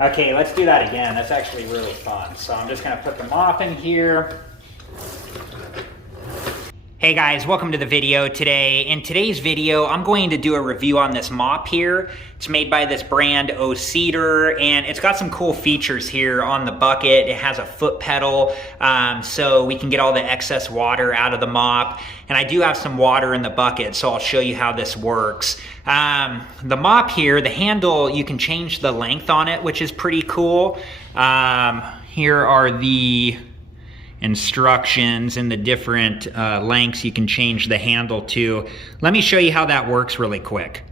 Okay, let's do that again. That's actually really fun. So I'm just gonna put the mop in here. Hey guys, welcome to the video today. In today's video, I'm going to do a review on this mop here. It's made by this brand O-Cedar, and it's got some cool features here on the bucket. It has a foot pedal, so we can get all the excess water out of the mop. And I do have some water in the bucket, so I'll show you how this works. The mop here, the handle, you can change the length on it, which is pretty cool. Here are the instructions and the different lengths you can change the handle to. Let me show you how that works really quick.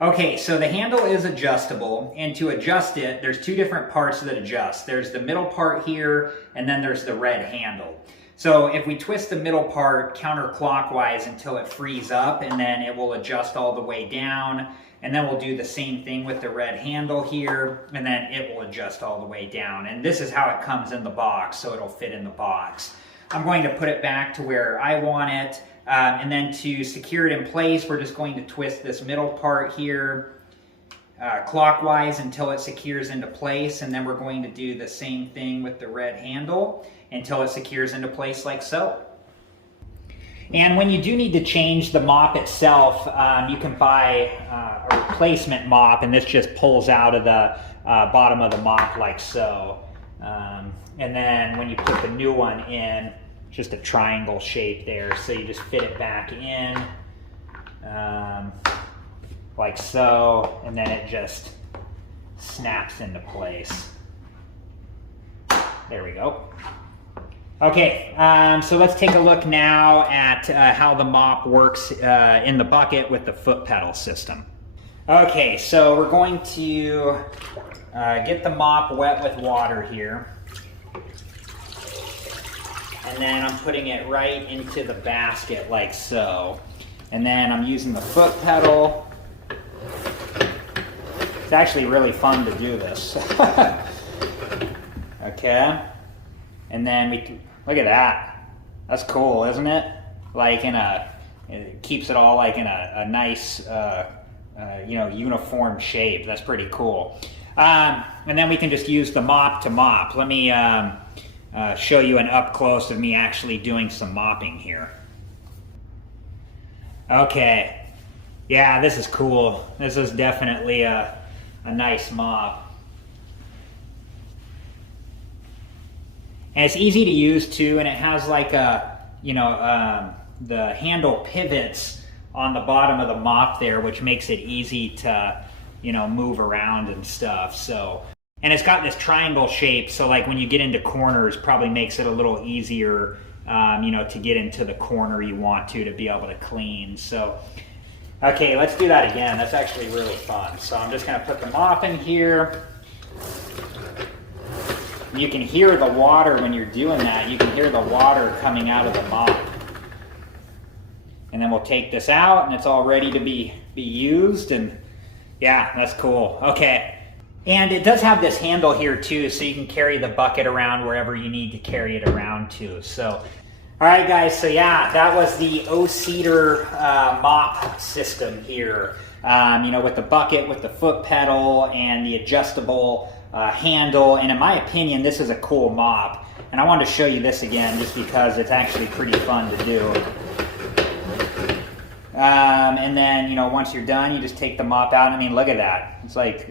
Okay, so the handle is adjustable, and to adjust it, there's two different parts that adjust. There's the middle part here, and then there's the red handle. So if we twist the middle part counterclockwise until it frees up, and then it will adjust all the way down, and then we'll do the same thing with the red handle here, and then it will adjust all the way down. And this is how it comes in the box, so it'll fit in the box. I'm going to put it back to where I want it, and then to secure it in place, we're just going to twist this middle part here clockwise until it secures into place, and then we're going to do the same thing with the red handle until it secures into place like so. And when you do need to change the mop itself, you can buy a replacement mop, and this just pulls out of the bottom of the mop like so. And then when you put the new one in, just a triangle shape there, so you just fit it back in like so, and then it just snaps into place. There we go. Okay, so let's take a look now at how the mop works in the bucket with the foot pedal system. Okay, so we're going to get the mop wet with water here. And then I'm putting it right into the basket like so. And then I'm using the foot pedal. It's actually really fun to do this. Okay. And then look at that. That's cool, isn't it? Like it keeps it all like in a nice, uniform shape. That's pretty cool. And then we can just use the mop to mop. Let me show you an up close of me actually doing some mopping here. Okay. Yeah, this is cool. This is definitely a nice mop. And it's easy to use too, and it has like the handle pivots on the bottom of the mop there, which makes it easy to, move around and stuff. So, and it's got this triangle shape, so like when you get into corners, probably makes it a little easier, to get into the corner you want to be able to clean. So, okay, let's do that again. That's actually really fun. So I'm just gonna put the mop in here. You can hear the water when you're doing that. You can hear the water coming out of the mop. And then we'll take this out, and it's all ready to be used. And yeah, that's cool. Okay. And it does have this handle here too, so you can carry the bucket around wherever you need to carry it around to. So, all right guys, so yeah, that was the O-Cedar mop system here. With the bucket, with the foot pedal, and the adjustable handle. And in my opinion, this is a cool mop. And I wanted to show you this again just because it's actually pretty fun to do. And then, once you're done, you just take the mop out. I mean, look at that. It's like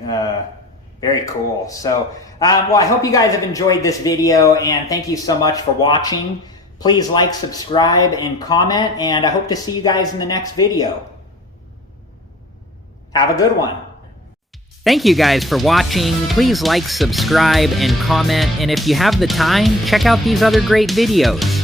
very cool. So, well, I hope you guys have enjoyed this video, and thank you so much for watching. Please like, subscribe, and comment, and I hope to see you guys in the next video. Have a good one. Thank you guys for watching. Please like, subscribe, and comment. And if you have the time, check out these other great videos.